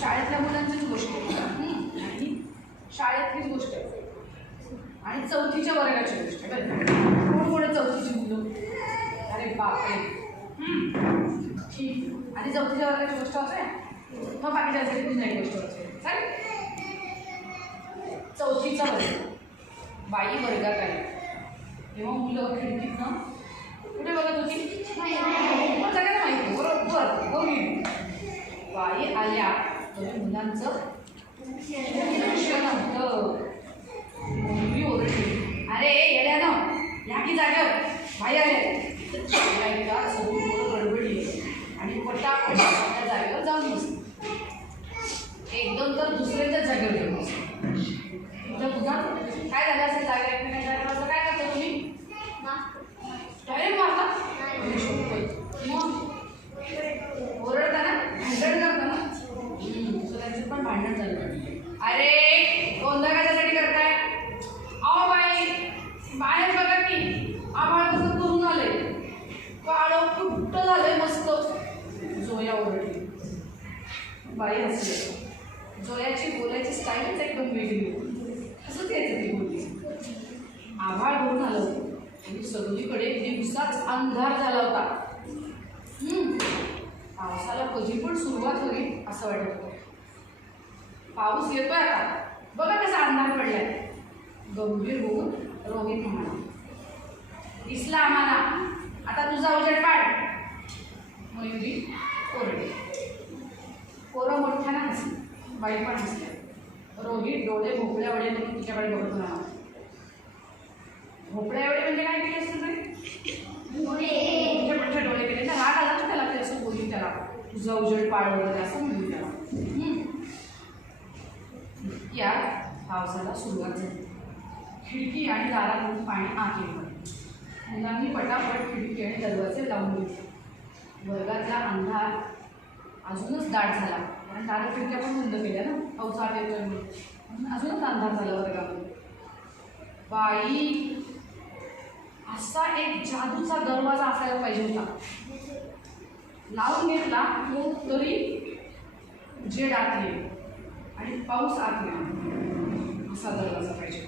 शाळेतल्या मुलांचीच गोष्ट आहे. आणि शाळेतलीच गोष्ट आहे. आणि चौथीच्या वर्गाची गोष्ट आहे. बरं? कोण कोण आहे चौथीची मुलं? अरे बापरे. ठीक. आणि चौथीच्या वर्गाची गोष्ट असेल मग बाकीच्या असेल नाही गोष्ट असेल चालेल? चौथीचा वर्ग. बाई वर्गात आली तेव्हा मुलं खिडकीतनं कुठे बघत होती सगळ्यांना माहिती बरोबर. बघी बाई आल्या मुलांचं? हो. हो, लक्ष नव्हतं अरे येड्या ना. या की जागेवर? बाई आले ऐका सगळी मुलं गडबडली आणि पटापट त्या जागेवर जाऊन बसली एकदम तर दुसऱ्यांच्याच जागेवर घेऊन बसली तुझं तुझा काय झालं असेल जागा एकमेकांच्या जागेवर असं काय करता तुम्ही डायरेक्ट मारता मग ओरडता ना भांडण करता ना हम्म, so त्यांच्यात पण भांडण झालं अरे गोंधळ कशासाठी करताय अहो बाई बाहेर बघा की आभाळ कसं करून आलंय काळं कुट्ट झालंय मस्त जोया ओरडली बाई हसली. जोयाची बोलायची स्टाईलच एकदम वेगळी. होती असंच यायचं ती बोलली आभाळ भरून आलं होतं. आणि सगळीकडे दिवसाच अंधार झाला होता. पावसाला कधी पण सुरुवात होईल असं वाटत होतं. पाऊस येतोय आता. बघा कसा अंधार पडलाय. गंभीर होऊन रोहित म्हणाला दिसला आम्हाला. आता तुझा उजेड पाड मयुरी कोरडे. पोरं मोठ्यानं हसली बाई पण हसल्या रोहित डोळे भोपळ्या वडे म्हणून तिच्याकडे बघत राहा भोपळ्या एवढे म्हणजे काय केले असेल रे मोठे डोळे केले. ना राग आला ना त्याला ते असं बोलली त्याला. तुझा उजेड पाड वगैरे असं म्हणून त्याला. या पावसाला सुरुवात झाली. खिडकी आणि दारातून पाणी आत येत. मुलांनी पटापट खिडकी आणि दरवाजे लावून घेतले. वर्गातला अंधार अजूनच दाट झाला. कारण दार खिडक्या पण बंद केल्या ना. पाऊस येतोय म्हणून अजूनच अंधार झाला वर्गामध्ये. बाई असा एक जादूचा दरवाजा असायला पाहिजे होता. लावून घेतला तरी जेड आत येईल. आणि पाऊस आत येईल असा दरवाजा पाहिजे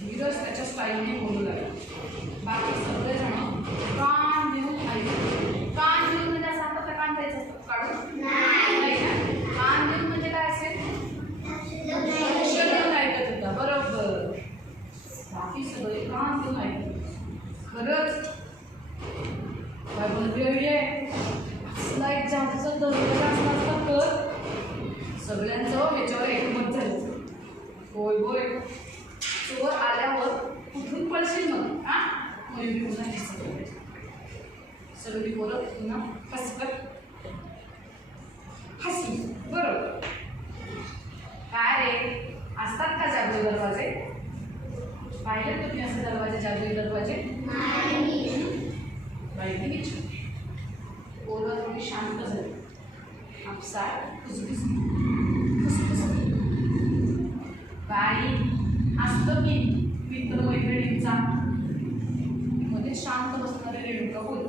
धीरज त्याच्या स्टाईलने बोलू लागला बाकी सगळेजण कान देऊन ऐकले कान देऊन म्हणजे असं हातातलं कान द्यायचं असतं काढून नाही ना कान देऊन म्हणजे काय असेल लक्ष देऊन ऐकत होता बरोबर ती सगळे कान देऊन ऐकत खरंच. काय बोलते असला एक जादूचा दरवाजा असला असता तर सगळ्यांचं ह्याच्यावर एकमत झालं. होय होय. चोर आल्यावर कुठून पडशील मग? हा? मयुरी पुन्हा सगळी पोरं पुन्हा हसकत हसली बरोबर काय रे असतात का जादू दरवाजे पाहिले तुम्ही असे दरवाजे जादू दरवाजे माहिती विचार पोरं थोडी शांत झाली. आपसात कुसकुसली कुसकुसली बाई असतं की मित्रमैत्रिणींचा? मध्ये शांत बसणारे रेणुका बोल.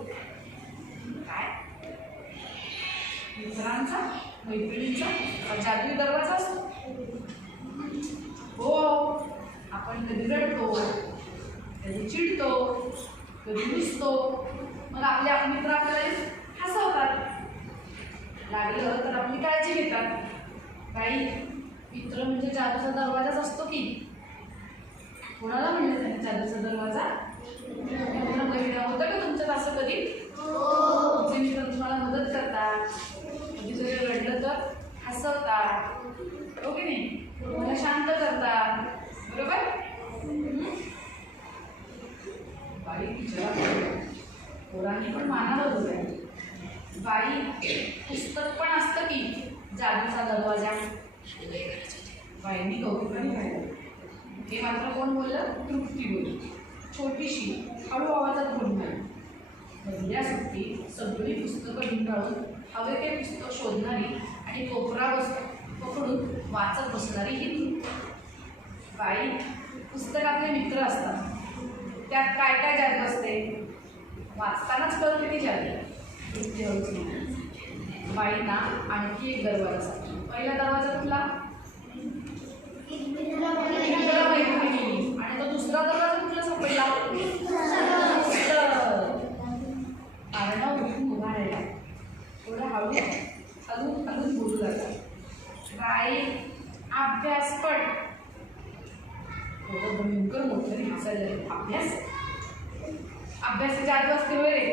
काय? मित्रांचा मैत्रिणींचा हा दरवाजा असतो. हो आपण कधी रडतो? कधी चिडतो कधी दिसतो मग आपले मित्र आपल्याला हसवतात. लागलं तर आपली काळजी घेतात. काही मित्र म्हणजे जादूचा दरवाजाच असतो की? कोणाला म्हणलं त्याने जादूचा दरवाजा? मित्र होतं का तुमच्यात असं कधी? तुमचे मित्र तुम्हाला मदत करतात. कधी जरी रडलं तर हसवतात. हो ओके नाही? तुम्हाला शांत करतात. बरोबर? पोरांनी पण मानावं होतं. बाई पुस्तक पण असतं की जादूचा दरवाजा. बाईंनी कौतुक पाहिलं हे मात्र कोण बोललं? तृप्ती बोलली. छोटीशी हळू आवाजात बोलणार पहिल्या सुट्टी सगळी पुस्तकं ढिंडाळून हवे ते पुस्तक शोधणारी आणि कोपरा बस पकडून वाचत बसणारी ही बाई पुस्तकातले मित्र असतात. त्यात काय काय जादू असते? वाचतानाच कळते ती जादू बाईंना आणखी एक दरवाजा पहिला दरवाजा कुठला मित्र मैत्रिणी आणि तो दुसरा दरवाजा कुठला सापडला अर्णव उठून उभा राहिला थोडा हळू अजून अजून बोलू लागला बाई अभ्यासपट थोडं भयंकर मोठं हसायला अभ्यास अभ्यासाची आधी असते वगैरे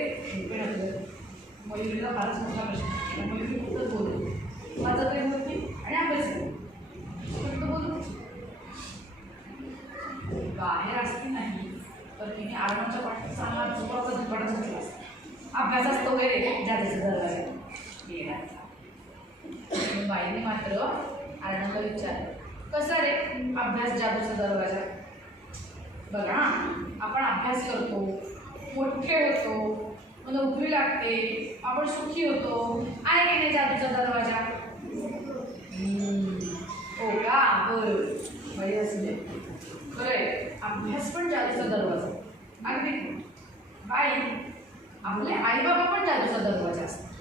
मयुरीला फारच मोठा प्रश्न मयुरी कुठं बोलू माझा तरी होती आणि अभ्यास करू कुठं बोलू बाहेर असती नाही तर तिने आरणाच्या पाठी चांगला झोपाचा झोपाटा झोपला असता. अभ्यास असतो वगैरे जातीचं दरवाजा येण्याचा बाईने मात्र आरणाला विचारलं. कसा रे? अभ्यास जादूचा दरवाजा. बघा आपण अभ्यास करतो मोठे होतो मग नोकरी लागते आपण सुखी होतो. आहे की नाही जादूचा दरवाजा? हो का? बरं. बाई असले. दे खरं आहे अभ्यास पण जादूचा दरवाजा. अगदी. बाई आपले आईबाबा पण जादूचा दरवाजा असतात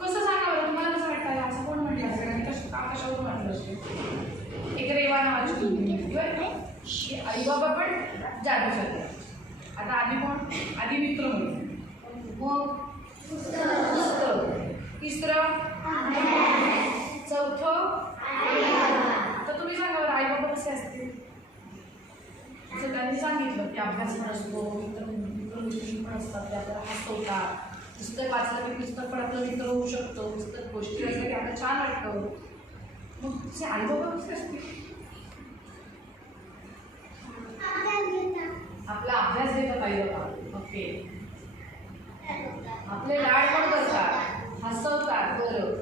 कसं सांगा बरं तुम्हाला कसं वाटतं असं कोण म्हटलं असेल आणि कसं का कशावरून म्हटलं असेल एक रेवा नावाची मुलगी होती आई बाबा पण जाणू शकते आता आधी कोण? आधी मित्र म्हणून. मग पुस्तक. तिसरं? चौथं? तर तुम्ही सांगा बरं आईबाबा कसे असतील? जर त्यांनी सांगितलं की अभ्यास पण असतो मित्र मित्रमैत्रिणी पण असतात ते आपल्याला हसवतात. पुस्तक वाचलं की पुस्तक पण आपलं मित्र होऊ शकतो पुस्तक गोष्टी असल्या की आपल्याला छान वाटतं. मग तुझे आईबाबा कसे असतील? आपला अभ्यास देतात पाहिजे बाबा ओके. आपले लाड पण करतात? हसवतात बरं.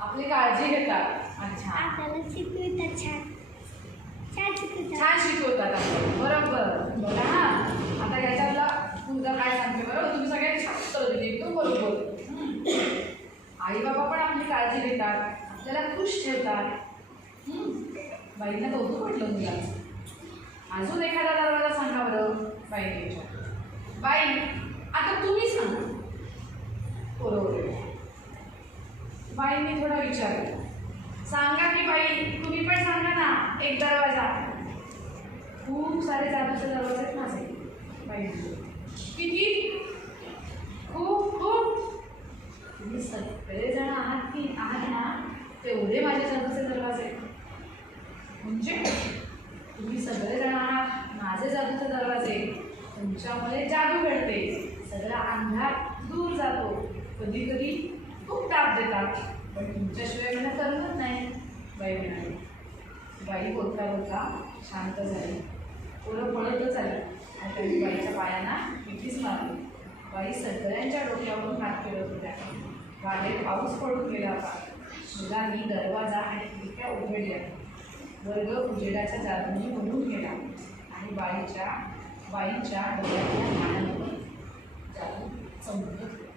आपली काळजी घेतात. अच्छा छान. शिकवतात आपण बरोबर. बोला हा आता याच्यातला तुमचा काय सांगते बरोबर तुम्ही सगळ्यांनी छान उत्तर दिली एकदम बरोबर आई बाबा पण आपली काळजी घेतात. आपल्याला खुश ठेवतात. बाईंना कौतुक म्हटलं मुलाचं. अजून एखादा दरवाजा सांगा बरं. बाई बाई आता तुम्ही सांगा. बरोबर बाईंनी थोडा विचार सांगा की बाई तुम्ही पण सांगा ना एक दरवाजा. खूप सारे जादूचे दरवाजे आहेत माझे बाई किती? खूप खूप. तुम्ही सगळेजण आहात की आहात ना तेवढे माझे जादूचे दरवाजे आहेत. म्हणजे? तुम्ही सगळे आहात माझे जादूचे दरवाजे तुमच्यामुळे जादू घडते. सगळा अंधार दूर जातो. कधी कधी खूप ताप देतात पण तुमच्याशिवाय मला करमत नाही बाई म्हणाली. बाई बोलता बोलता शांत झाली. पोरं पळतच आली. आणि त्यांनी बाईच्या पायांना मिठीच मारली. बाई सगळ्यांच्या डोक्यावरून हात फिरत होत्या. बाहेर पाऊस पडून गेला होता. मुलांनी दरवाजा आणि खिडक्या उघडल्या. वर्ग उजेडाच्या जादूने म्हणून गेला. आणि बाईच्या बाईच्या डोळ्याच्या नाण्यामध्ये जाऊन समजून घेतले.